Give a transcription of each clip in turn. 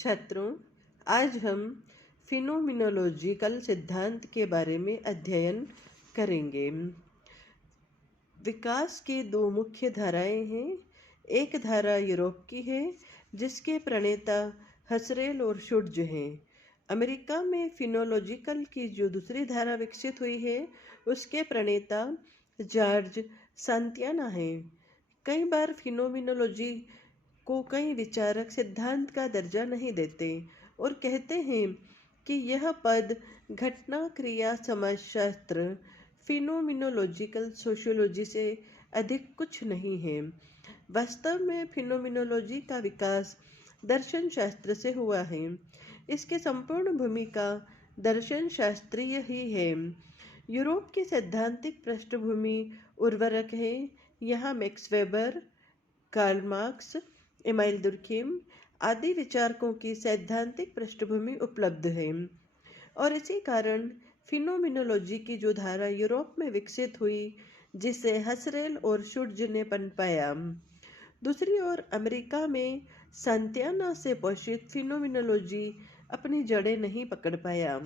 छात्रों, आज हम फिनोमिनोलॉजिकल सिद्धांत के बारे में अध्ययन करेंगे। विकास की दो मुख्य धाराएं हैं। एक धारा यूरोप की है, जिसके प्रणेता हसरेल और शुट्ज हैं। अमेरिका में फिनोलॉजिकल की जो दूसरी धारा विकसित हुई है, उसके प्रणेता जॉर्ज सांतियाना हैं। कई बार फिनोमिनोलॉजी को कई विचारक सिद्धांत का दर्जा नहीं देते और कहते हैं कि यह पद घटना क्रिया समाजशास्त्र फिनोमिनोलॉजिकल सोशियोलॉजी से अधिक कुछ नहीं है। वास्तव में फिनोमिनोलॉजी का विकास दर्शन शास्त्र से हुआ है। इसकी संपूर्ण भूमिका दर्शन शास्त्रीय ही है। यूरोप की सैद्धांतिक पृष्ठभूमि उर्वरक है। यहाँ Max Weber, Karl Marx, Emile Durkheim आदि विचारकों की सैद्धांतिक पृष्ठभूमि उपलब्ध है और इसी कारण फिनोमिनोलॉजी की जो धारा यूरोप में विकसित हुई, जिसे हसरेल और शुट्ज ने पनपाया। दूसरी ओर अमेरिका में सांतियाना से पोषित फिनोमिनोलॉजी अपनी जड़ें नहीं पकड़ पाया।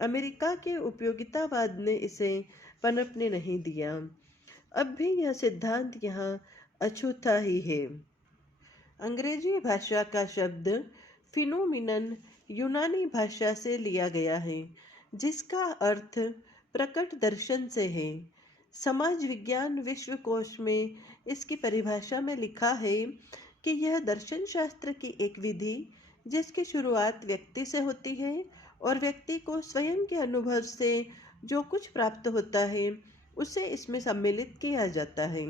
अमेरिका के उपयोगितावाद ने इसे पनपने नहीं दिया। अब भी यह सिद्धांत यहाँ अछूता ही है। अंग्रेजी भाषा का शब्द फिनोमिनन यूनानी भाषा से लिया गया है, जिसका अर्थ प्रकट दर्शन से है। समाज विज्ञान विश्वकोश में इसकी परिभाषा में लिखा है कि यह दर्शन शास्त्र की एक विधि जिसकी शुरुआत व्यक्ति से होती है और व्यक्ति को स्वयं के अनुभव से जो कुछ प्राप्त होता है उसे इसमें सम्मिलित किया जाता है।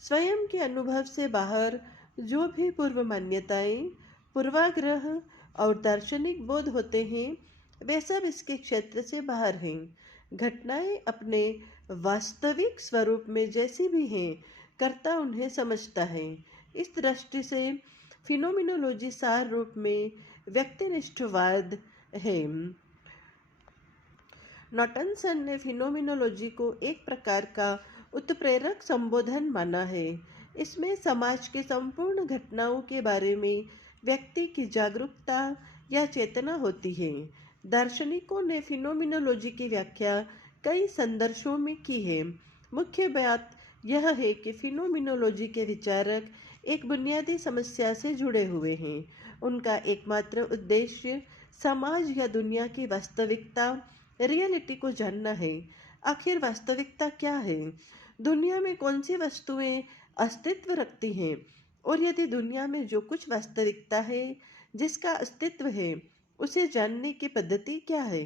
स्वयं के अनुभव से बाहर जो भी पूर्व मान्यताएं, पूर्वाग्रह और दार्शनिक बोध होते हैं, वे सब इसके क्षेत्र से बाहर हैं। घटनाएं अपने वास्तविक स्वरूप में जैसी भी हैं, कर्ता उन्हें समझता है। इस दृष्टि से फिनोमिनोलॉजी सार रूप में व्यक्तिनिष्ठवाद है। नॉटनसन ने फिनोमिनोलॉजी को एक प्रकार का उत्प्रेरक संबोधन माना है। इसमें समाज के संपूर्ण घटनाओं के बारे में व्यक्ति की जागरूकता या चेतना होती है। दार्शनिकों ने फिनोमिनोलॉजी की व्याख्या कई संदर्शों में की है। मुख्य बात यह है कि फिनोमिनोलॉजी के विचारक एक बुनियादी समस्या से जुड़े हुए हैं। उनका एकमात्र उद्देश्य समाज या दुनिया की वास्तविकता, रियलिटी को जानना है। आखिर वास्तविकता क्या है? दुनिया में कौन सी वस्तुएं अस्तित्व रखती हैं? और यदि दुनिया में जो कुछ वास्तविकता है, जिसका अस्तित्व है, उसे जानने की पद्धति क्या है?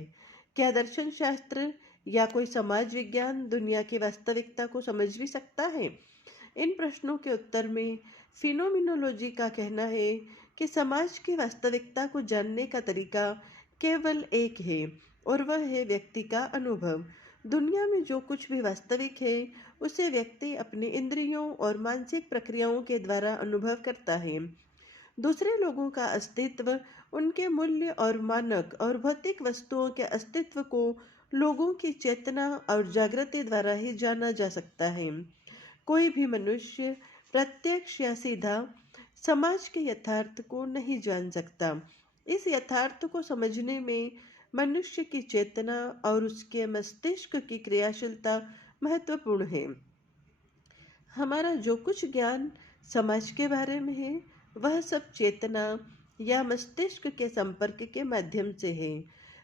क्या दर्शन शास्त्र या कोई समाज विज्ञान दुनिया की वास्तविकता को समझ भी सकता है? इन प्रश्नों के उत्तर में फिनोमिनोलॉजी का कहना है कि समाज की वास्तविकता को जानने का तरीका केवल एक है और वह है व्यक्ति का अनुभव। दुनिया में जो कुछ भी वास्तविक है, उसे व्यक्ति अपने इंद्रियों और मानसिक प्रक्रियाओं के द्वारा अनुभव करता है। दूसरे लोगों का अस्तित्व, उनके मूल्य और मानक और भौतिक वस्तुओं के अस्तित्व को लोगों की चेतना और जागृति द्वारा ही जाना जा सकता है। कोई भी मनुष्य प्रत्यक्ष या सीधा समाज के यथार्थ को नहीं जान सकता। इस यथार्थ को समझने में मनुष्य की चेतना और उसके मस्तिष्क की क्रियाशीलता महत्वपूर्ण है। हमारा जो कुछ ज्ञान समाज के बारे में है, वह सब चेतना या मस्तिष्क के संपर्क के माध्यम से है।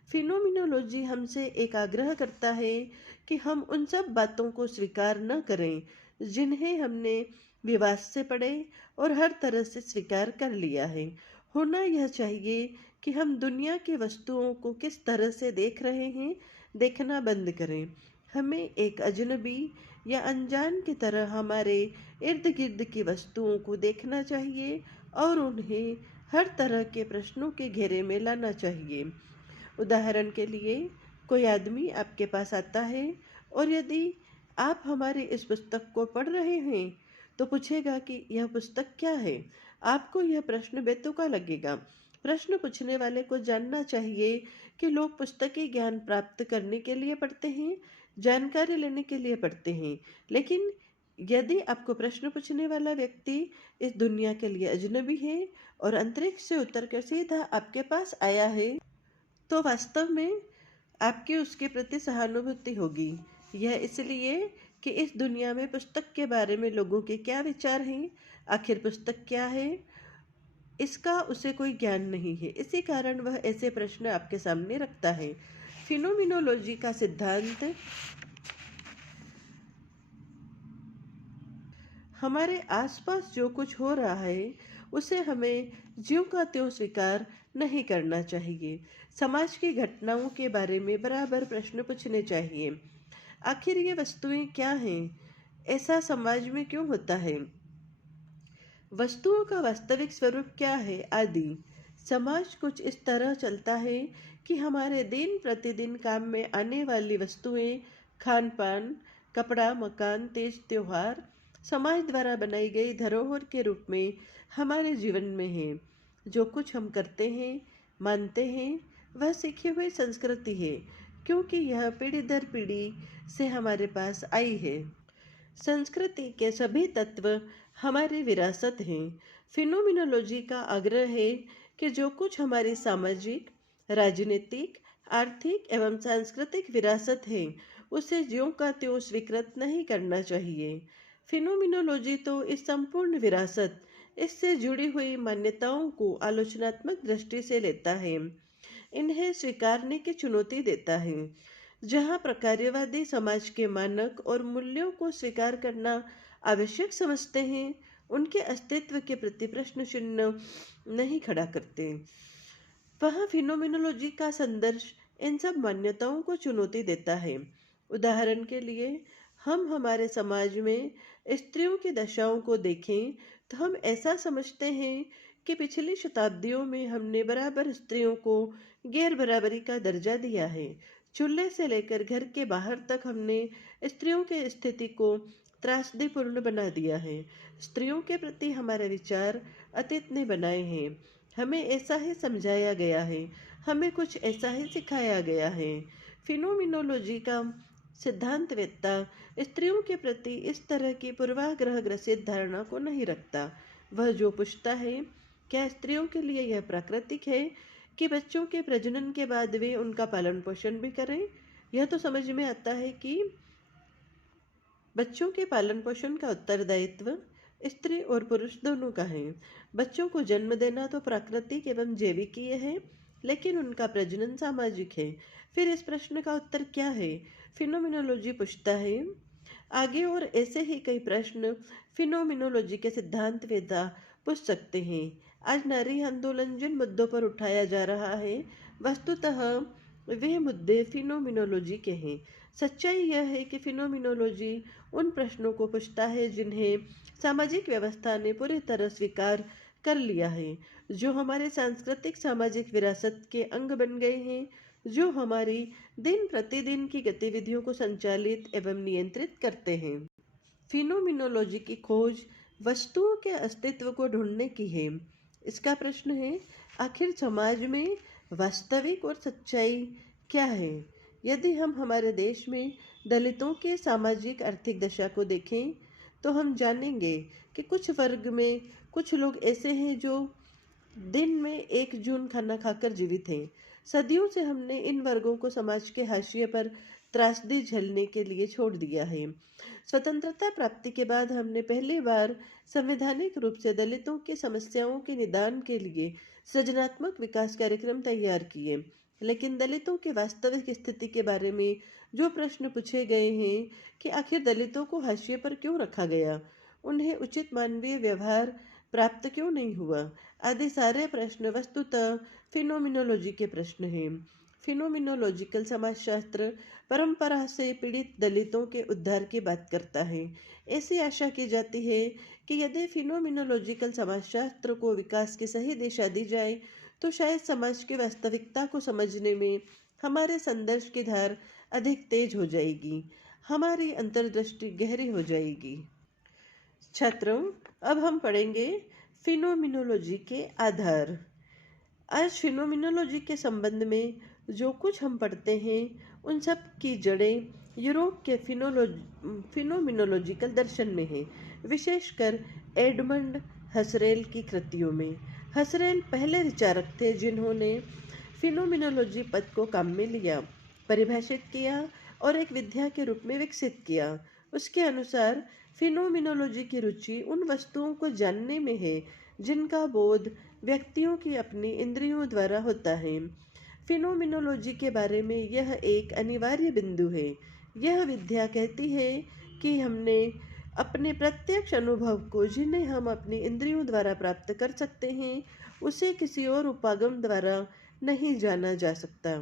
फिनोमिनोलॉजी हमसे एक आग्रह करता है कि हम उन सब बातों को स्वीकार न करें जिन्हें हमने विवाद से पढ़े और हर तरह से स्वीकार कर लिया है। होना यह चाहिए कि हम दुनिया की वस्तुओं को किस तरह से देख रहे हैं, देखना बंद करें। हमें एक अजनबी या अनजान की तरह हमारे इर्द गिर्द की वस्तुओं को देखना चाहिए और उन्हें हर तरह के प्रश्नों के घेरे में लाना चाहिए। उदाहरण के लिए, कोई आदमी आपके पास आता है और यदि आप हमारी इस पुस्तक को पढ़ रहे हैं तो पूछेगा कि यह पुस्तक क्या है। आपको यह प्रश्न बेतुका लगेगा। प्रश्न पूछने वाले को जानना चाहिए कि लोग पुस्तकीय ज्ञान प्राप्त करने के लिए पढ़ते हैं, जानकारी लेने के लिए पढ़ते हैं, लेकिन यदि आपको प्रश्न पूछने वाला व्यक्ति इस दुनिया के लिए अजनबी है और अंतरिक्ष से उतरकर सीधा आपके पास आया है, तो वास्तव में आपकी उसके प्रति सहानुभूति होगी। यह इसलिए कि इस दुनिया में पुस्तक के बारे में लोगों के क्या विचार हैं, आखिर पुस्तक क्या है, इसका उसे कोई ज्ञान नहीं है। इसी कारण वह ऐसे प्रश्न आपके सामने रखता है। फिनोमिनोलॉजी का सिद्धांत हमारे आसपास जो कुछ हो रहा है उसे हमें ज्यों का त्यों स्वीकार नहीं करना चाहिए। समाज की घटनाओं के बारे में बराबर प्रश्न पूछने चाहिए। आखिर ये वस्तुएं क्या हैं? ऐसा समाज में क्यों होता है? वस्तुओं का वास्तविक स्वरूप क्या है आदि। समाज कुछ इस तरह चलता है कि हमारे दिन प्रतिदिन काम में आने वाली वस्तुएं, खान पान, कपड़ा, मकान, तीज त्योहार समाज द्वारा बनाई गई धरोहर के रूप में हमारे जीवन में है। जो कुछ हम करते हैं, मानते हैं, वह सीखी हुई संस्कृति है, क्योंकि यह पीढ़ी दर पीढ़ी से हमारे पास आई है। संस्कृति के सभी तत्व हमारी विरासत हैं। फिनोमिनोलॉजी का आग्रह है कि जो कुछ हमारी सामाजिक, राजनीतिक, आर्थिक एवं सांस्कृतिक विरासत है, उसे ज्यों का त्यों स्वीकृत नहीं करना चाहिए। फिनोमिनोलॉजी तो इस संपूर्ण विरासत, इससे जुड़ी हुई मान्यताओं को आलोचनात्मक दृष्टि से लेता है, इन्हें स्वीकारने की चुनौती देता है। जहाँ प्रकार्यवादी समाज के मानक और मूल्यों को स्वीकार करना आवश्यक समझते हैं, उनके अस्तित्व के प्रति प्रश्न चिन्ह नहीं खड़ा करते। वहाँ फिनोमिनोलॉजी का संदर्श इन सब मान्यताओं को चुनौती देता है। उदाहरण के लिए, हम हमारे समाज में स्त्रियों की दशाओं को देखें तो हम ऐसा समझते हैं कि पिछली शताब्दियों में हमने बराबर स्त्रियों को गैर बराबरी का दर्जा दिया है। चूल्हे से लेकर घर के बाहर तक हमने स्त्रियों की स्थिति को त्रासदीपूर्ण बना दिया है। स्त्रियों के प्रति हमारे विचार अतीत ने बनाए हैं। हमें ऐसा ही समझाया गया है, हमें कुछ ऐसा ही सिखाया गया है। फिनोमिनोलॉजी का सिद्धांतवेत्ता स्त्रियों के प्रति इस तरह की पूर्वाग्रह ग्रसित धारणा को नहीं रखता। वह जो पूछता है, क्या स्त्रियों के लिए यह प्राकृतिक है कि बच्चों के प्रजनन के बाद वे उनका पालन पोषण भी करें? यह तो समझ में आता है कि बच्चों के पालन पोषण का उत्तरदायित्व स्त्री और पुरुष दोनों का है। बच्चों को जन्म देना तो प्राकृतिक एवं जैविकीय है, लेकिन उनका प्रजनन सामाजिक है। फिर इस प्रश्न का उत्तर क्या है? फिनोमिनोलॉजी पूछता है। आगे और ऐसे ही कई प्रश्न फिनोमिनोलॉजी के सिद्धांत वेत्ता पूछ सकते हैं। आज नारी आंदोलन जिन मुद्दों पर उठाया जा रहा है, वस्तुतः वे मुद्दे फिनोमिनोलॉजी के हैं। सच्चाई यह है कि फिनोमिनोलॉजी उन प्रश्नों को पूछता है जिन्हें सामाजिक व्यवस्था ने पूरी तरह स्वीकार कर लिया है, जो हमारे सांस्कृतिक सामाजिक विरासत के अंग बन गए हैं, जो हमारी दिन प्रतिदिन की गतिविधियों को संचालित एवं नियंत्रित करते हैं। फिनोमिनोलॉजी की खोज वस्तुओं के अस्तित्व को ढूंढने की है। इसका प्रश्न है, आखिर समाज में वास्तविक और सच्चाई क्या है? यदि हम हमारे देश में दलितों के सामाजिक आर्थिक दशा को देखें, तो हम जानेंगे कि कुछ वर्ग में कुछ लोग ऐसे हैं जो दिन में 1 जून खाना खाकर जीवित हैं। सदियों से हमने इन वर्गों को समाज के हाशिए पर त्रासदी झेलने के लिए छोड़ दिया है। स्वतंत्रता प्राप्ति के बाद हमने पहली बार संवैधानिक रूप से दलितों की समस्याओं के निदान के लिए सृजनात्मक विकास कार्यक्रम तैयार किए। लेकिन दलितों की वास्तविक स्थिति के बारे में जो प्रश्न पूछे गए हैं कि आखिर दलितों को हाशिए पर क्यों रखा गया, उन्हें उचित मानवीय व्यवहार प्राप्त क्यों नहीं हुआ, आदि सारे प्रश्न वस्तुतः फिनोमिनोलॉजी के प्रश्न हैं। फिनोमिनोलॉजिकल समाजशास्त्र परंपरा से पीड़ित दलितों के उद्धार की बात करता है। ऐसी आशा की जाती है कि यदि फिनोमिनोलॉजिकल समाजशास्त्र को विकास की सही दिशा दी जाए, तो शायद समाज की वास्तविकता को समझने में हमारे संदर्श की धार अधिक तेज हो जाएगी, हमारी अंतर्दृष्टि गहरी हो जाएगी। छात्रों, अब हम पढ़ेंगे फिनोमिनोलॉजी के आधार। आज फिनोमिनोलॉजी के संबंध में जो कुछ हम पढ़ते हैं, उन सब की जड़ें यूरोप के फिनोमिनोलॉजिकल दर्शन में है, विशेषकर एडमंड हसरेल की कृतियों में। हसरेल पहले विचारक थे जिन्होंने फिनोमिनोलॉजी पद को काम में लिया, परिभाषित किया और एक विद्या के रूप में विकसित किया। उसके अनुसार फिनोमिनोलॉजी की रुचि उन वस्तुओं को जानने में है जिनका बोध व्यक्तियों की अपनी इंद्रियों द्वारा होता है। फिनोमिनोलॉजी के बारे में यह एक अनिवार्य बिंदु है। यह विद्या कहती है कि हमने अपने प्रत्यक्ष अनुभव को, जिन्हें हम अपनी इंद्रियों द्वारा प्राप्त कर सकते हैं, उसे किसी और उपागम द्वारा नहीं जाना जा सकता।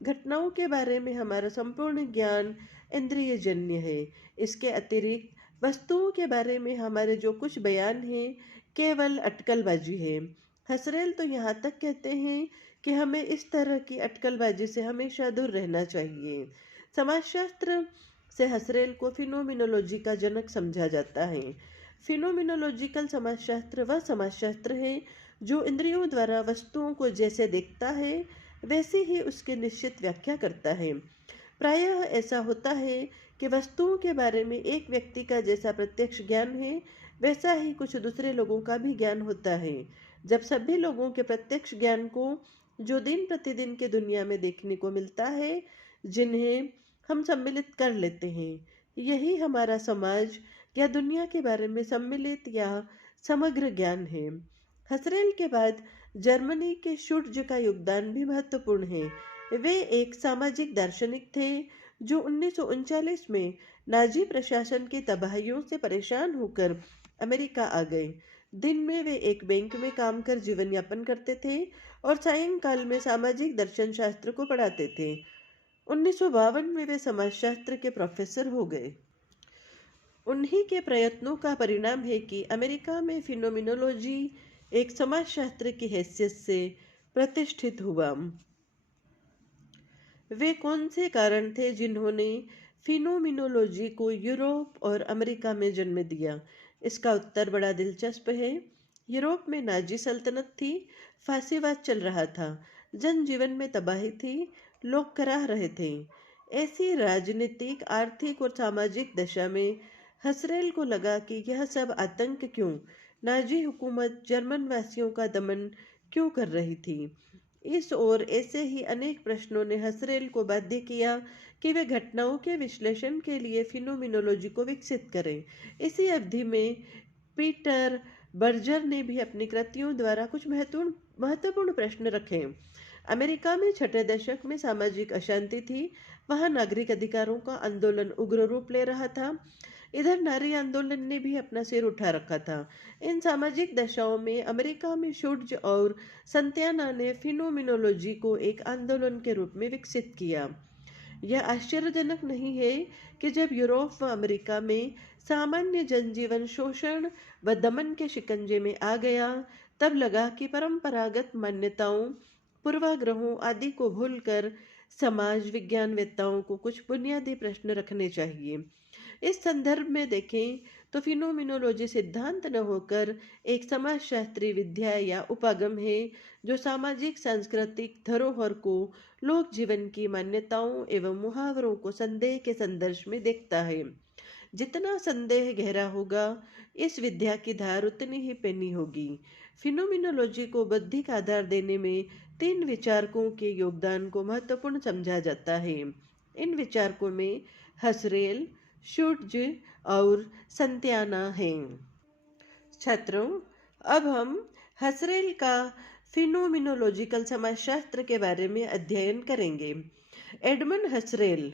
घटनाओं के बारे में हमारा संपूर्ण ज्ञान इंद्रिय जन्य है। इसके अतिरिक्त वस्तुओं के बारे में हमारे जो कुछ बयान हैं केवल अटकलबाजी है। हसरेल तो यहाँ तक कहते हैं कि हमें इस तरह की अटकलबाजी से हमेशा दूर रहना चाहिए। समाजशास्त्र से हसरेल को फिनोमिनोलॉजी का जनक समझा जाता है। फिनोमिनोलॉजिकल समाजशास्त्र वह समाजशास्त्र है जो इंद्रियों द्वारा वस्तुओं को जैसे देखता है वैसे ही उसकी निश्चित व्याख्या करता है। प्रायः ऐसा होता है कि वस्तुओं के बारे में एक व्यक्ति का जैसा प्रत्यक्ष ज्ञान है वैसा ही कुछ दूसरे लोगों का भी ज्ञान होता है। जब सभी लोगों के प्रत्यक्ष ज्ञान को, जो दिन प्रतिदिन के दुनिया में देखने को मिलता है, जिन्हें हम सम्मिलित कर लेते हैं, यही हमारा समाज या दुनिया के बारे में सम्मिलित या समग्र ज्ञान है। हसरेल के बाद जर्मनी के शुट्ज का योगदान भी महत्वपूर्ण है। वे एक सामाजिक दार्शनिक थे जो 1939 में नाजी प्रशासन की तबाहियों से परेशान होकर अमेरिका आ गए। दिन में वे एक बैंक में काम कर जीवन यापन करते थे और सायंकाल में सामाजिक दर्शन शास्त्र को पढ़ाते थे। 1952 में वे समाजशास्त्र के प्रोफेसर हो गए। उन्हीं के प्रयत्नों का परिणाम है कि अमेरिका में फिनोमिनोलॉजी एक समाजशास्त्र की हैसियत से प्रतिष्ठित हुआ। वे कौन से कारण थे जिन्होंने फिनोमिनोलॉजी को यूरोप और अमेरिका में जन्म दिया? इसका उत्तर बड़ा दिलचस्प है। यूरोप में नाजी सल्तनत थी, फांसीवाद चल रहा था, जनजीवन में तबाही थी, लोग कराह रहे थे। ऐसी राजनीतिक, आर्थिक और सामाजिक दशा में हसरेल को लगा कि यह सब आतंक क्यों, नाजी हुकूमत जर्मन वासियों का दमन क्यों कर रही थी। इस और ऐसे ही अनेक प्रश्नों ने हसरेल को बाध्य किया कि वे घटनाओं के विश्लेषण के लिए फिनोमिनोलॉजी को विकसित करें। इसी अवधि में पीटर बर्जर ने भी अपनी कृतियों द्वारा कुछ महत्वपूर्ण प्रश्न रखे। अमेरिका में छठे दशक में सामाजिक अशांति थी। वहाँ नागरिक अधिकारों का आंदोलन उग्र रूप ले रहा था। इधर नारी आंदोलन ने भी अपना सिर उठा रखा था। इन सामाजिक दशाओं में अमेरिका में शुट्ज और संत्याना ने फिनोमिनोलॉजी को एक आंदोलन के रूप में विकसित किया। यह आश्चर्यजनक नहीं है कि जब यूरोप व अमेरिका में सामान्य जनजीवन शोषण व दमन के शिकंजे में आ गया, तब लगा कि परंपरागत मान्यताओं, पूर्वाग्रहों आदि को भूलकर समाज विज्ञानवेत्ताओं को कुछ बुनियादी प्रश्न रखने चाहिए। इस संदर्भ में देखें तो फिनोमिनोलॉजी सिद्धांत न होकर एक समाजशास्त्री विद्या या उपागम है जो सामाजिक सांस्कृतिक धरोहर को, लोक जीवन की मान्यताओं एवं मुहावरों को संदेह के संदर्भ में देखता है। जितना संदेह गहरा होगा, इस विद्या की धार उतनी ही पैनी होगी। फिनोमिनोलॉजी को बौद्धिक आधार देने में तीन विचारकों के योगदान को महत्वपूर्ण समझा जाता है। इन विचारकों में हसरेल, शुट्ज और संत्याना हैं। छात्रों, अब हम हसरेल का फिनोमिनोलॉजिकल समाजशास्त्र के बारे में अध्ययन करेंगे। एडमंड हसरेल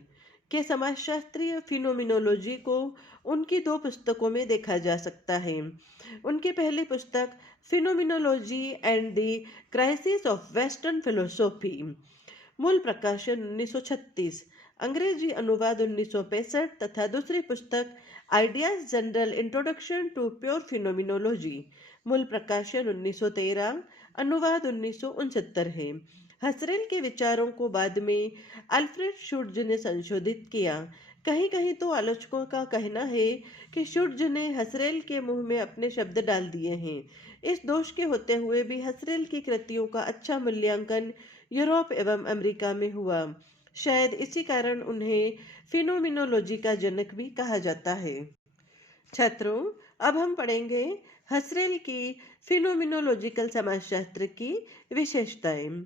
के समाजशास्त्रीय फिनोमिनोलॉजी को उनकी दो पुस्तकों में देखा जा सकता है। उनकी पहली पुस्तक phenomenology and the crisis of western philosophy, मूल प्रकाशन 1936, अंग्रेजी अनुवाद 1965 तथा दूसरी पुस्तक ideas general introduction to pure phenomenology, मूल प्रकाशन 1913, अनुवाद 1969 है। हसरेल के विचारों को बाद में अल्फ्रेड शुट्ज ने संशोधित किया। कहीं कहीं तो आलोचकों का कहना है कि शुट्ज ने हसरेल के मुंह में अपने शब्द डाल दिए हैं। इस दोष के होते हुए भी हसरेल की कृतियों का अच्छा मूल्यांकन यूरोप एवं अमेरिका में हुआ। शायद इसी कारण उन्हें फिनोमिनोलॉजी का जनक भी कहा जाता है। छात्रों, अब हम पढ़ेंगे हसरेल की फिनोमिनोलॉजिकल समाजशास्त्र की विशेषताएं।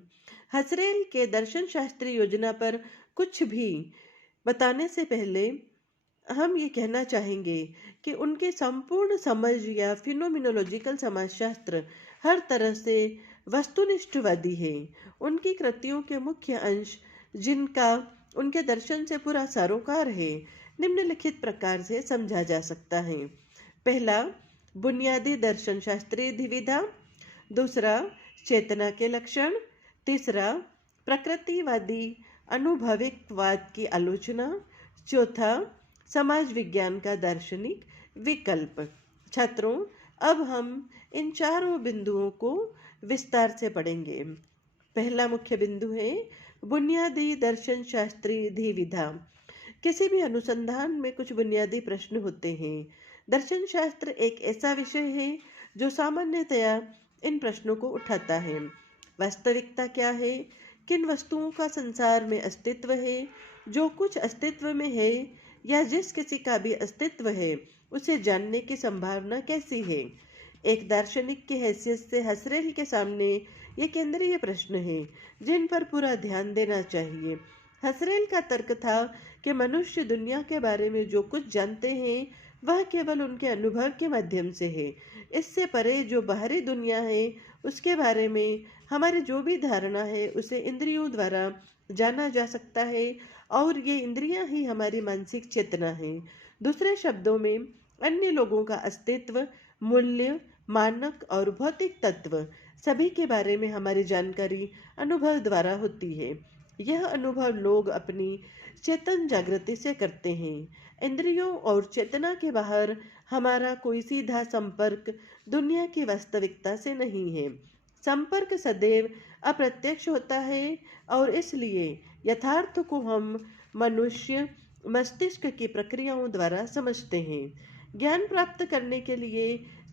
हसरेल के दर्शन शास्त्री योजना पर कुछ भी बताने से पहले हम ये कहना चाहेंगे कि उनके संपूर्ण समझ या फिनोमिनोलॉजिकल समाजशास्त्र हर तरह से वस्तुनिष्ठवादी है। उनकी कृतियों के मुख्य अंश, जिनका उनके दर्शन से पूरा सरोकार है, निम्नलिखित प्रकार से समझा जा सकता है। पहला, बुनियादी दर्शन शास्त्रीय द्विविधा। दूसरा, चेतना के लक्षण। तीसरा, प्रकृतिवादी अनुभविकवाद की आलोचना। चौथा, समाज विज्ञान का दार्शनिक विकल्प। छात्रों, अब हम इन चारों बिंदुओं को विस्तार से पढ़ेंगे। पहला मुख्य बिंदु है बुनियादी दर्शन शास्त्रीय द्विविधा। किसी भी अनुसंधान में कुछ बुनियादी प्रश्न होते हैं। दर्शन शास्त्र एक ऐसा विषय है जो सामान्यतया इन प्रश्नों को उठाता है। वास्तविकता क्या है? किन वस्तुओं का संसार में अस्तित्व है? जो कुछ अस्तित्व में है या जिस किसी का भी अस्तित्व है, उसे जानने की संभावना कैसी है? एक दार्शनिक की हैसियत से हसरेल के सामने ये केंद्रीय प्रश्न हैं, जिन पर पूरा ध्यान देना चाहिए। हसरेल का तर्क था कि मनुष्य दुनिया के बारे में जो कुछ जानते हैं वह केवल उनके अनुभव के माध्यम से है। इससे परे जो बाहरी दुनिया है उसके बारे में हमारी जो भी धारणा है उसे इंद्रियों द्वारा जाना जा सकता है, और ये इंद्रियां ही हमारी मानसिक चेतना है। दूसरे शब्दों में, अन्य लोगों का अस्तित्व, मूल्य, मानक और भौतिक तत्व सभी के बारे में हमारी जानकारी अनुभव द्वारा होती है। यह अनुभव लोग अपनी चेतन जागृति से करते हैं। इंद्रियों और चेतना के बाहर हमारा कोई सीधा संपर्क दुनिया की वास्तविकता से नहीं है। संपर्क सदैव अप्रत्यक्ष होता है और इसलिए यथार्थ को हम मनुष्य मस्तिष्क की प्रक्रियाओं द्वारा समझते हैं। ज्ञान प्राप्त करने के लिए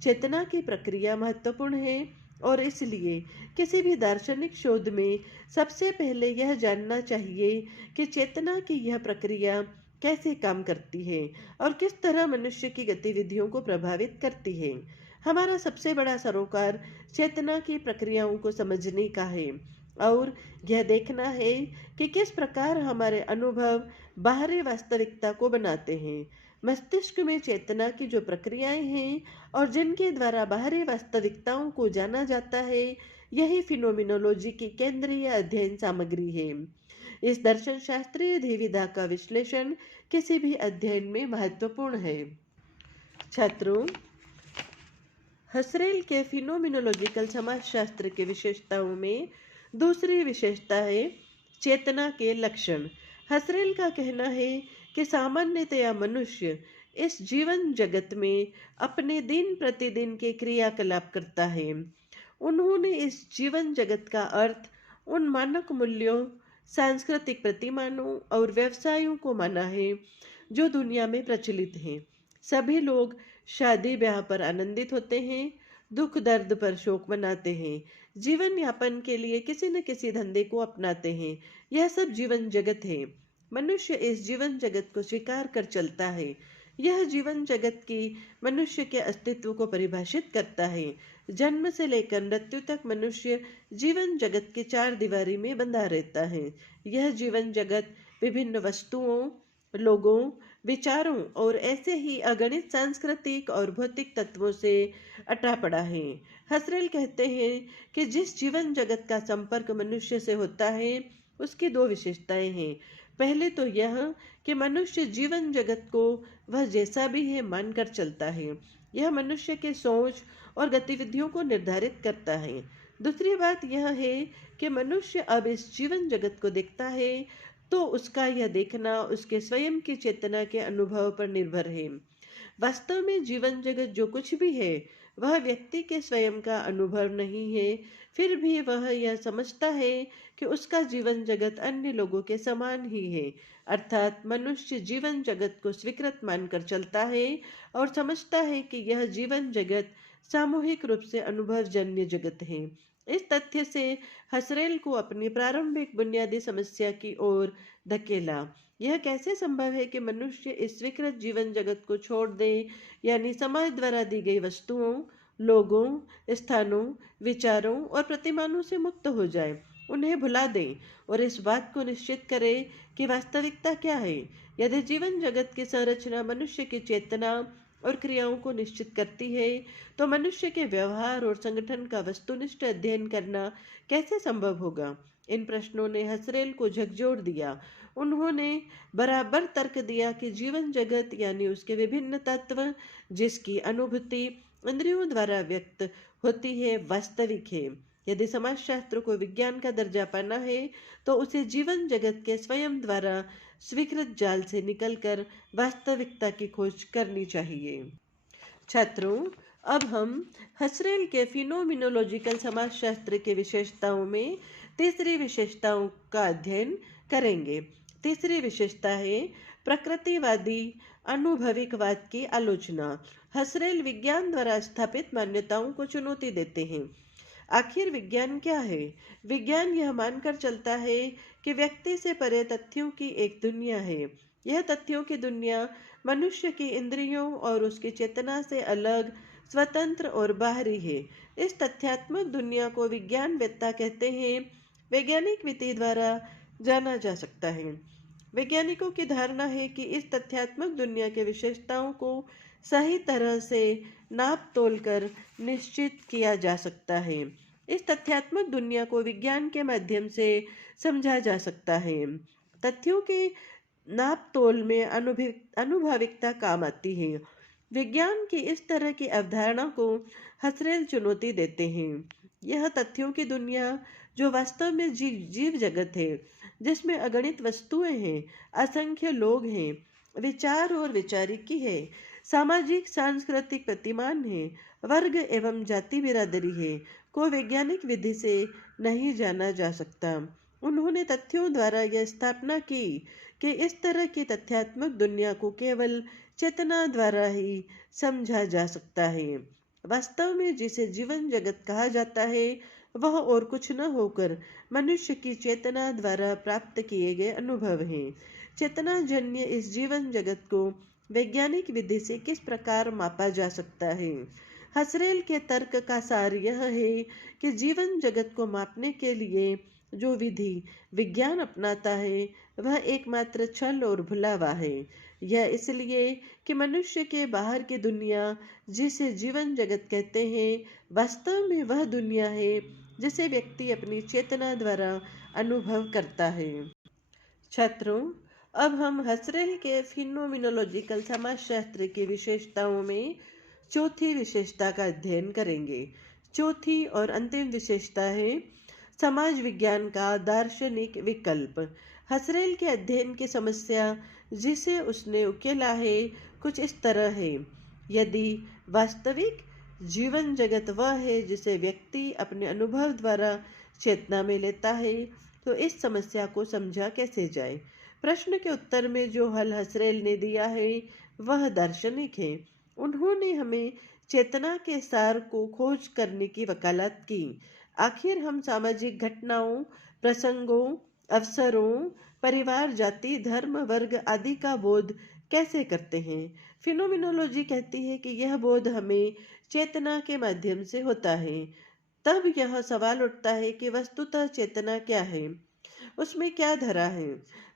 चेतना की प्रक्रिया महत्वपूर्ण है, और इसलिए किसी भी दार्शनिक शोध में सबसे पहले यह जानना चाहिए कि चेतना की यह प्रक्रिया कैसे काम करती है और किस तरह मनुष्य की गतिविधियों को प्रभावित करती है। हमारा सबसे बड़ा सरोकार चेतना की प्रक्रियाओं को समझने का है और यह देखना है कि किस प्रकार हमारे अनुभव बाहरी वास्तविकता को बनाते हैं। मस्तिष्क में चेतना की जो प्रक्रियाएं हैं और जिनके द्वारा बाहरी वास्तविकताओं को जाना जाता है, यही फिनोमिनोलॉजी की केंद्रीय अध्ययन सामग्री है। इस दर्शन शास्त्रीय द्विविधा का विश्लेषण किसी भी अध्ययन में महत्वपूर्ण है। छात्रों, हसरेल के फिनोमिनोलॉजिकल समाजशास्त्र की विशेषताओं में दूसरी विशेषता है चेतना के लक्षण। हसरेल का कहना है कि सामान्यतया मनुष्य इस जीवन जगत में अपने दिन प्रतिदिन के क्रियाकलाप करता है। उन्होंने इस जीवन जगत का अर्थ उन मानक मूल्यों, सांस्कृतिक प्रतिमानों और व्यवसायों को माना है जो दुनिया में प्रचलित हैं। सभी लोग शादी ब्याह पर आनंदित होते हैं, दुख दर्द पर शोक मनाते हैं, जीवन यापन के लिए किसी न किसी धंधे को अपनाते हैं। यह सब जीवन जगत है। मनुष्य इस जीवन जगत को स्वीकार कर चलता है। यह जीवन जगत की मनुष्य के अस्तित्व को परिभाषित करता है। जन्म से लेकर मृत्यु तक मनुष्य जीवन जगत की चार दीवारी में बंधा रहता है। यह जीवन जगत विभिन्न वस्तुओं, लोगों, विचारों और ऐसे ही अगणित सांस्कृतिक और भौतिक तत्वों से अटा पड़ा है। हसरेल कहते हैं कि जिस जीवन जगत का संपर्क मनुष्य से होता है उसकी दो विशेषताएं हैं। पहले तो यह कि मनुष्य जीवन जगत को वह जैसा भी है मानकर चलता है। यह मनुष्य के सोच और गतिविधियों को निर्धारित करता है। दूसरी बात यह है कि मनुष्य अब इस जीवन जगत को देखता है तो उसका यह देखना उसके स्वयं की चेतना के अनुभव पर निर्भर है। वास्तव में जीवन जगत जो कुछ भी है वह व्यक्ति के स्वयं का अनुभव नहीं है, फिर भी वह यह समझता है कि उसका जीवन जगत अन्य लोगों के समान ही है। अर्थात मनुष्य जीवन जगत को स्वीकृत मानकर चलता है और समझता है कि यह जीवन जगत सामूहिक रूप से अनुभवजन्य जगत है। इस तथ्य से हसरेल को अपनी प्रारंभिक बुनियादी समस्या की ओर धकेला। यह कैसे संभव है कि मनुष्य इस स्वीकृत जीवन जगत को छोड़ दे, यानी समाज द्वारा दी गई वस्तुओं, लोगों, स्थानों, विचारों और प्रतिमानों से मुक्त हो जाए, उन्हें भुला दे और इस बात को निश्चित करे कि वास्तविकता क्या है। यदि जीवन जगत की संरचना मनुष्य की चेतना और क्रियाओं को निश्चित करती है, तो मनुष्य के व्यवहार और संगठन का वस्तुनिष्ठ अध्ययन करना कैसे संभव होगा। इन प्रश्नों ने हसरेल को झकझोर दिया। उन्होंने बराबर तर्क दिया कि जीवन जगत यानी उसके विभिन्न तत्व, जिसकी अनुभूति इंद्रियों द्वारा व्यक्त होती है, वास्तविक है। यदि समाजशास्त्र को विज्ञान का दर्जा पाना है, तो उसे जीवन जगत के स्वयं द्वारा स्वीकृत जाल से निकलकर वास्तविकता की खोज करनी चाहिए। छात्रों, अब हम हसरेल के फिनोमिनोलॉजिकल समाजशास्त्र की विशेषताओं में तीसरी विशेषताओं का अध्ययन करेंगे। तीसरी विशेषता है प्रकृतिवादी अनुभविकवाद की आलोचना। हसरेल विज्ञान द्वारा स्थापित मान्यताओं को चुनौती देते हैं। आखिर विज्ञान क्या है? विज्ञान यह मानकर चलता है कि व्यक्ति से परे तथ्यों की एक दुनिया है। यह तथ्यों की दुनिया मनुष्य की इंद्रियों और उसकी चेतना से अलग, स्वतंत्र और बाहरी है। इस तथ्यात्मक दुनिया को विज्ञानवेत्ता कहते हैं। वैज्ञानिक विधि द्वारा जाना जा सकता है। वैज्ञानिकों की धारणा है कि इस तथ्यात्मक दुनिया के विशेषताओं को सही तरह से नाप तोल कर निश्चित किया जा सकता है। इस तथ्यात्मक दुनिया को विज्ञान के माध्यम से समझा जा सकता है। तथ्यों के नाप तोल में अनुभाविकता काम आती है। विज्ञान की इस तरह की अवधारणा को हसरेल चुनौती देते हैं। यह तथ्यों की दुनिया, जो वास्तव में जीव जगत है, जिसमें अगणित वस्तुएं हैं, असंख्य लोग हैं, विचार और विचारिकी है, सामाजिक सांस्कृतिक प्रतिमान है, वर्ग एवं जाति बिरादरी है, को वैज्ञानिक विधि से नहीं जाना जा सकता। उन्होंने तथ्यों द्वारा यह स्थापना की कि इस तरह की तथ्यात्मक दुनिया को केवल चेतना द्वारा ही समझा जा सकता है। वास्तव में जिसे जीवन जगत कहा जाता है, वह और कुछ न होकर मनुष्य की चेतना द्वारा प्राप्त किए गए अनुभव हैं। चेतना जन्य इस जीवन जगत को वैज्ञानिक विधि से किस प्रकार मापा जा सकता है? हसरेल के तर्क का सार यह है कि जीवन जगत को मापने के लिए जो विधि विज्ञान अपनाता है, वह एकमात्र छल और भुलावा है। यह इसलिए कि मनुष्य के बाहर की दुनिया, जिसे जीवन जगत कहते हैं, वास्तव में वह दुनिया है जिसे व्यक्ति अपनी चेतना द्वारा अनुभव करता है। छात्रों, अब हम हसरेल के फिनोमिनोलॉजिकल समाजशास्त्र की विशेषताओं में चौथी विशेषता का अध्ययन करेंगे। चौथी और अंतिम विशेषता है समाज विज्ञान का दार्शनिक विकल्प। हसरेल के अध्ययन की समस्या जिसे उसने उकेला है, कुछ इस तरह है। यदि वास्तविक जीवन जगत वह है जिसे व्यक्ति अपने अनुभव द्वारा चेतना में लेता है, तो इस समस्या को समझा कैसे जाए? प्रश्न के उत्तर में जो हल हसरेल ने दिया है, वह दार्शनिक है। उन्होंने हमें चेतना के सार को खोज करने की वकालत की। आखिर हम सामाजिक घटनाओं, प्रसंगों, अवसरों, परिवार, जाति, धर्म, वर्ग आदि का बोध कैसे करते हैं? फिनोमिनोलॉजी कहती है कि यह बोध हमें चेतना के माध्यम से होता है। तब यह सवाल उठता है कि वस्तुतः चेतना क्या है, उसमें क्या धरा है?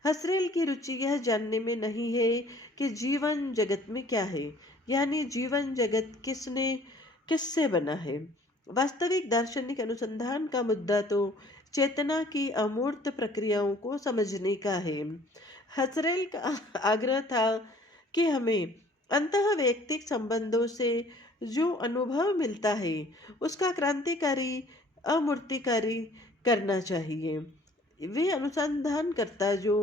हसरेल की रुचि यह जानने में नहीं है कि जीवन जगत में क्या है, यानी जीवन जगत किससे बना है। वास्तविक दार्शनिक अनुसंधान का मुद्दा तो चेतना की अमूर्त प्रक्रियाओं को समझने का है। हसरेल का आग्रह था कि हमें अंतः वैयक्तिक संबंधों से जो अनुभव मिलता है, उसका क्रांतिकारी, अमूर्तिकारी करना चाहिए। वे अनुसंधानकर्ता जो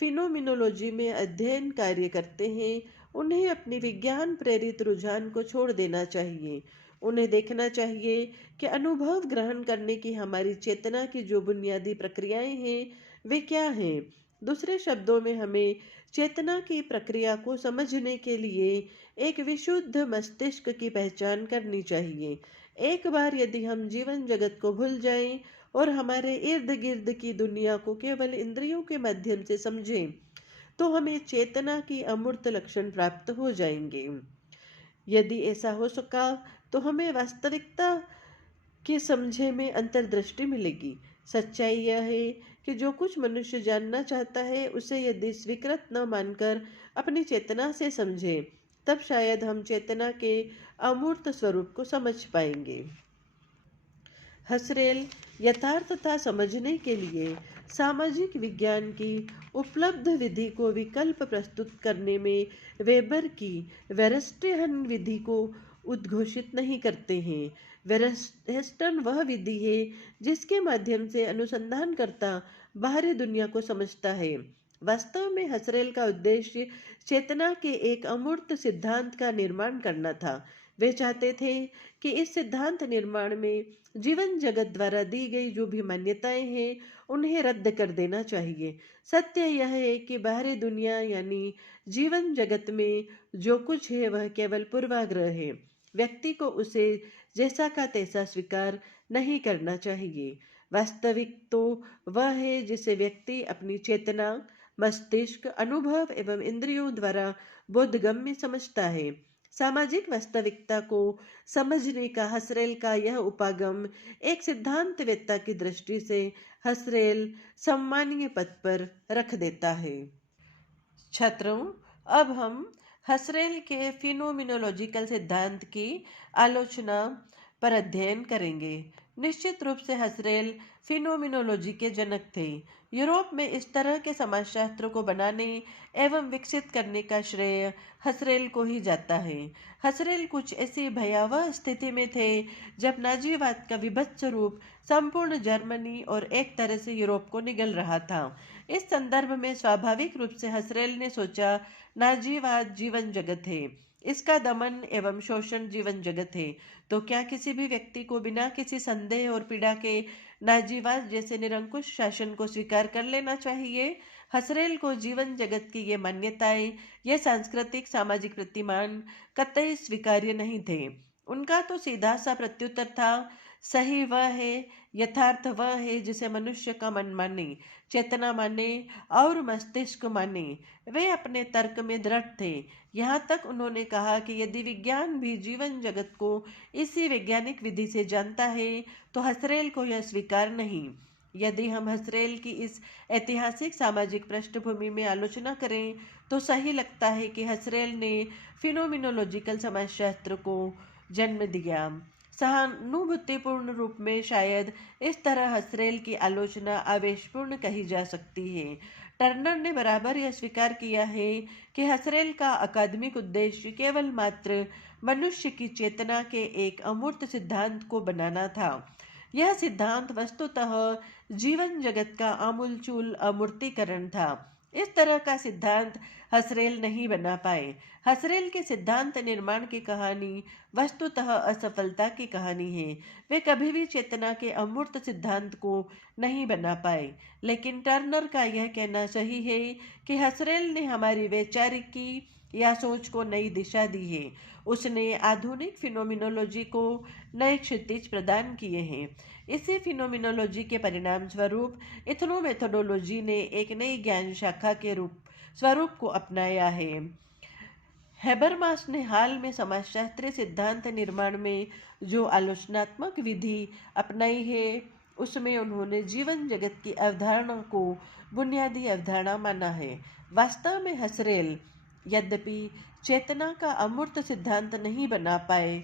फिनोमिनोलॉजी में अध्ययन कार्य करते हैं, उन्हें अपनी विज्ञान प्रेरित रुझान को छोड़ देना चाहिए। उन्हें देखना चाहिए कि अनुभव ग्रहण करने की हमारी चेतना की जो बुनियादी प्रक्रियाएं हैं, वे क्या हैं। दूसरे शब्दों में, हमें चेतना की प्रक्रिया को समझने के लिए एक विशुद्ध मस्तिष्क की पहचान करनी चाहिए। एक बार यदि हम जीवन जगत को भूल जाएं और हमारे इर्द गिर्द की दुनिया को केवल इंद्रियों के माध्यम से समझें, तो हमें चेतना की अमूर्त लक्षण प्राप्त हो जाएंगे। यदि ऐसा हो सका तो हमें वास्तविकता के समझे में अंतर्दृष्टि मिलेगी। सच्चाई यह है कि जो कुछ मनुष्य जानना चाहता है उसे यदि स्वीकृत न मानकर अपनी चेतना से समझे, तब शायद हम चेतना के अमूर्त स्वरूप को समझ पाएंगे। हसरेल यथार्थता समझने के लिए सामाजिक विज्ञान की उपलब्ध विधि को विकल्प प्रस्तुत करने में वेबर की वेरस्टेहन विधि को उद्घोषित नहीं करते हैं। वेरस्टेहन वह विधि है जिसके माध्यम से अनुसंधानकर्ता बाहरी दुनिया को समझता है। वास्तव में हसरेल का उद्देश्य चेतना के एक अमूर्त सिद्धांत का निर्माण करना था। वे चाहते थे कि इस सिद्धांत निर्माण में जीवन जगत द्वारा दी गई जो भी मान्यताएं हैं उन्हें रद्द कर देना चाहिए। सत्य यह है कि बाहरी दुनिया यानी जीवन जगत में जो कुछ है वह केवल पूर्वाग्रह है। व्यक्ति को उसे जैसा का तैसा स्वीकार नहीं करना चाहिए। वास्तविक तो वह है जिसे व्यक्ति अपनी चेतना, मस्तिष्क, अनुभव एवं इंद्रियों द्वारा बोधगम्य समझता है। सामाजिक वास्तविकता को समझने का हसरेल का यह उपागम एक सिद्धांतवेत्ता की दृष्टि से हसरेल सम्मानीय पद पर रख देता है। छात्रों, अब हम हसरेल के फिनोमिनोलॉजिकल सिद्धांत की आलोचना पर अध्ययन करेंगे। निश्चित रूप से हसरेल फिनोमिनोलॉजी के जनक थे। यूरोप में इस तरह के समाजशास्त्र को बनाने एवं विकसित करने का श्रेय हसरेल को ही जाता है। हसरेल कुछ ऐसी भयावह स्थिति में थे जब नाजीवाद का विभत्स रूप संपूर्ण जर्मनी और एक तरह से यूरोप को निगल रहा था। इस संदर्भ में स्वाभाविक रूप से हसरेल ने सोचा, नाजीवाद जीवन जगत है, इसका दमन एवं शोषण जीवन जगत है, तो क्या किसी भी व्यक्ति को बिना किसी संदेह और पीड़ा के नाजीवाद जैसे निरंकुश शासन को स्वीकार कर लेना चाहिए? हसरेल को जीवन जगत की ये मान्यताएं, ये सांस्कृतिक सामाजिक प्रतिमान कतई स्वीकार्य नहीं थे। उनका तो सीधा सा प्रत्युत्तर था, सही वह है, यथार्थ वह है जिसे मनुष्य का मन माने, चेतना माने और मस्तिष्क माने। वे अपने तर्क में दृढ़ थे। यहाँ तक उन्होंने कहा कि यदि विज्ञान भी जीवन जगत को इसी वैज्ञानिक विधि से जानता है तो हसरेल को यह स्वीकार नहीं। यदि हम हसरेल की इस ऐतिहासिक सामाजिक पृष्ठभूमि में आलोचना करें तो सही लगता है कि हसरेल ने फिनोमिनोलॉजिकल समाजशास्त्र को जन्म दिया। सहानुभूतिपूर्ण रूप में शायद इस तरह हसरेल की आलोचना आवेशपूर्ण कही जा सकती है। टर्नर ने बराबर यह स्वीकार किया है कि हसरेल का अकादमिक उद्देश्य केवल मात्र मनुष्य की चेतना के एक अमूर्त सिद्धांत को बनाना था। यह सिद्धांत वस्तुतः जीवन जगत का आमूलचूल अमूर्तीकरण था। इस तरह का सिद्धांत हसरेल नहीं बना पाए। हसरेल के सिद्धांत निर्माण की कहानी वस्तुतः असफलता की कहानी है। वे कभी भी चेतना के अमूर्त सिद्धांत को नहीं बना पाए। लेकिन टर्नर का यह कहना सही है कि हसरेल ने हमारी वैचारिकी या सोच को नई दिशा दी है। उसने आधुनिक फिनोमिनोलॉजी को नए क्षितिज प्रदान किए हैं। इसी फिनोमिनोलॉजी के परिणाम स्वरूप इथनोमेथोडोलॉजी ने एक नई ज्ञान शाखा के स्वरूप को अपनाया है। हैबरमास ने हाल में समाजशास्त्रीय सिद्धांत निर्माण में जो आलोचनात्मक विधि अपनाई है उसमें उन्होंने जीवन जगत की अवधारणा को बुनियादी अवधारणा माना है। वास्तव में हसरेल यद्यपि चेतना का अमूर्त सिद्धांत नहीं बना पाए,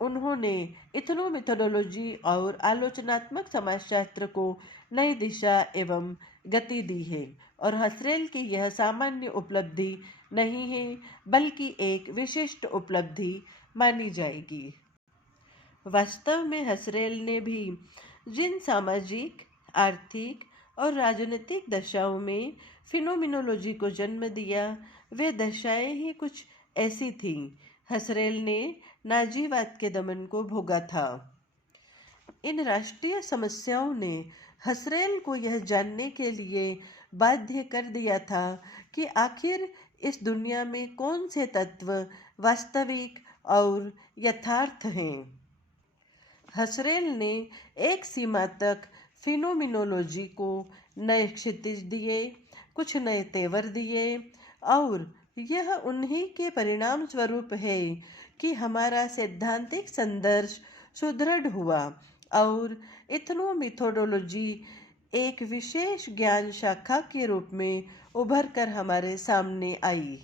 उन्होंने इथनोमेथोडोलॉजी और आलोचनात्मक समाजशास्त्र को नई दिशा एवं गति दी है। और हसरेल की यह सामान्य उपलब्धि नहीं है बल्कि एक विशिष्ट उपलब्धि मानी जाएगी। वास्तव में हसरेल ने भी जिन सामाजिक, आर्थिक और राजनीतिक दशाओं में फिनोमिनोलॉजी को जन्म दिया, वे दशाएं ही कुछ ऐसी थीं। हसरेल ने नाजीवाद के दमन को भोगा था। इन राष्ट्रीय समस्याओं ने हसरेल को यह जानने के लिए बाध्य कर दिया था कि आखिर इस दुनिया में कौन से तत्व वास्तविक और यथार्थ हैं। हसरेल ने एक सीमा तक फिनोमिनोलॉजी को नए क्षितिज दिए, कुछ नए तेवर दिए, और यह उन्हीं के परिणाम स्वरूप है कि हमारा सैद्धांतिक संदर्श सुदृढ़ हुआ और इथनोमिथोडोलॉजी एक विशेष ज्ञान शाखा के रूप में उभर कर हमारे सामने आई।